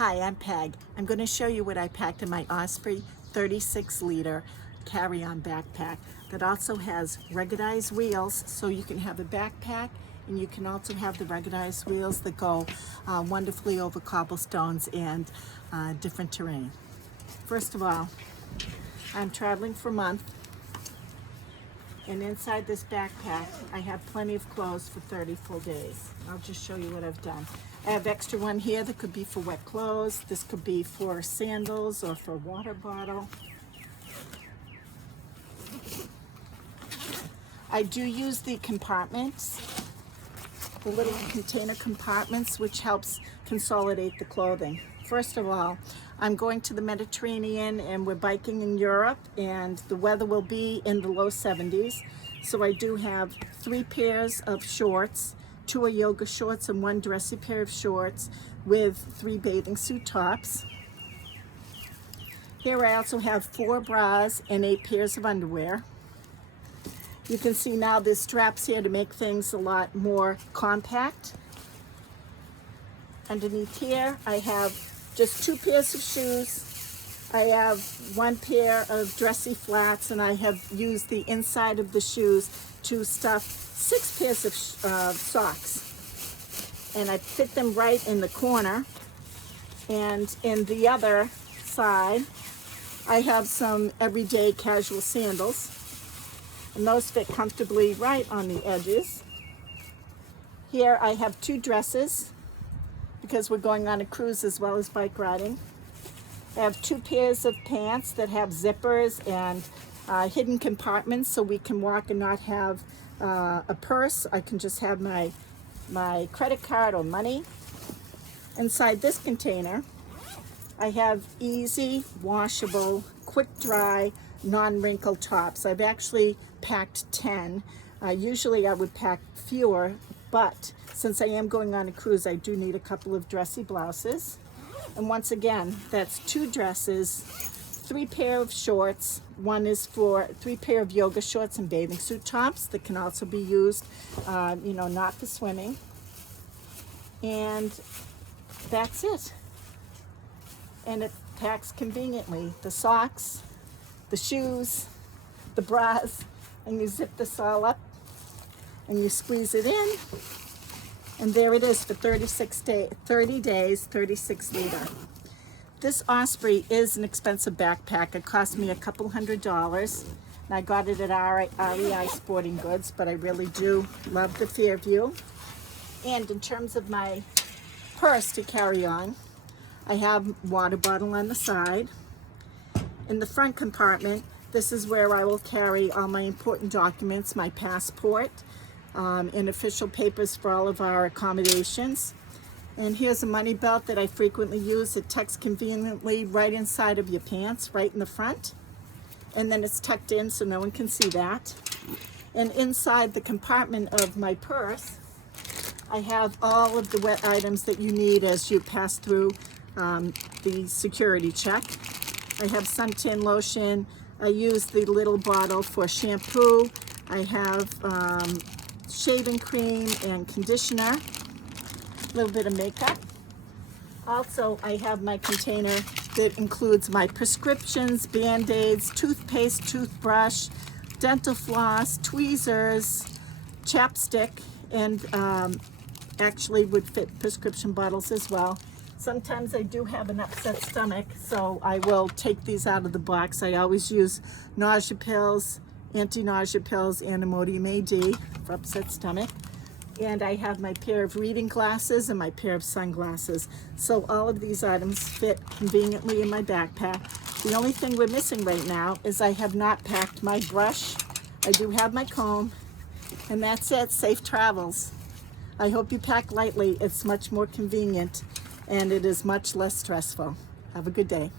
Hi, I'm Peg. I'm going to show you what I packed in my Osprey 36-liter carry-on backpack that also has ruggedized wheels, so you can have a backpack and you can also have the ruggedized wheels that go wonderfully over cobblestones and different terrain. First of all, I'm traveling for a month, and inside this backpack I have plenty of clothes for 30 full days. I'll just show you what I've done. I have extra one here that could be for wet clothes. This could be for sandals or for a water bottle. I do use the compartments, the little container compartments, which helps consolidate the clothing. First of all, I'm going to the Mediterranean and we're biking in Europe, and the weather will be in the low 70s. So I do have 3 pairs of shorts, 2 are yoga shorts and 1 dressy pair of shorts with 3 bathing suit tops. Here I also have 4 bras and 8 pairs of underwear. You can see now there's straps here to make things a lot more compact. Underneath here I have just 2 pairs of shoes. I have 1 pair of dressy flats, and I have used the inside of the shoes to stuff 6 pairs of socks. And I fit them right in the corner. And in the other side, I have some everyday casual sandals. And those fit comfortably right on the edges. Here I have 2 dresses, because we're going on a cruise as well as bike riding. I have 2 pairs of pants that have zippers and hidden compartments, so we can walk and not have a purse. I can just have my credit card or money. Inside this container, I have easy, washable, quick dry, non-wrinkle tops. I've actually packed 10. Usually I would pack fewer, but since I am going on a cruise, I do need a couple of dressy blouses. And once again, that's 2 dresses, 3 pair of shorts. One is for 3 pair of yoga shorts and bathing suit tops that can also be used, not for swimming. And that's it. And it packs conveniently. The socks, the shoes, the bras, and you zip this all up and you squeeze it in. And there it is for 30 days, 36 liter. This Osprey is an expensive backpack. It cost me a couple $100s. And I got it at REI Sporting Goods, but I really do love the Fairview. And in terms of my purse to carry on, I have a water bottle on the side. In the front compartment, this is where I will carry all my important documents, my passport, and official papers for all of our accommodations. And here's a money belt that I frequently use. It tucks conveniently right inside of your pants, right in the front. And then it's tucked in so no one can see that. And inside the compartment of my purse, I have all of the wet items that you need as you pass through the security check. I have suntan lotion. I use the little bottle for shampoo. I have shaving cream and conditioner, a little bit of makeup. Also, I have my container that includes my prescriptions, Band-Aids, toothpaste, toothbrush, dental floss, tweezers, chapstick, and actually would fit prescription bottles as well. Sometimes I do have an upset stomach, so I will take these out of the box. I always use nausea pills, anti-nausea pills, and Imodium AD for upset stomach. And I have my pair of reading glasses and my pair of sunglasses. So all of these items fit conveniently in my backpack. The only thing we're missing right now is I have not packed my brush. I do have my comb, and that's it. Safe travels. I hope you pack lightly. It's much more convenient, and it is much less stressful. Have a good day.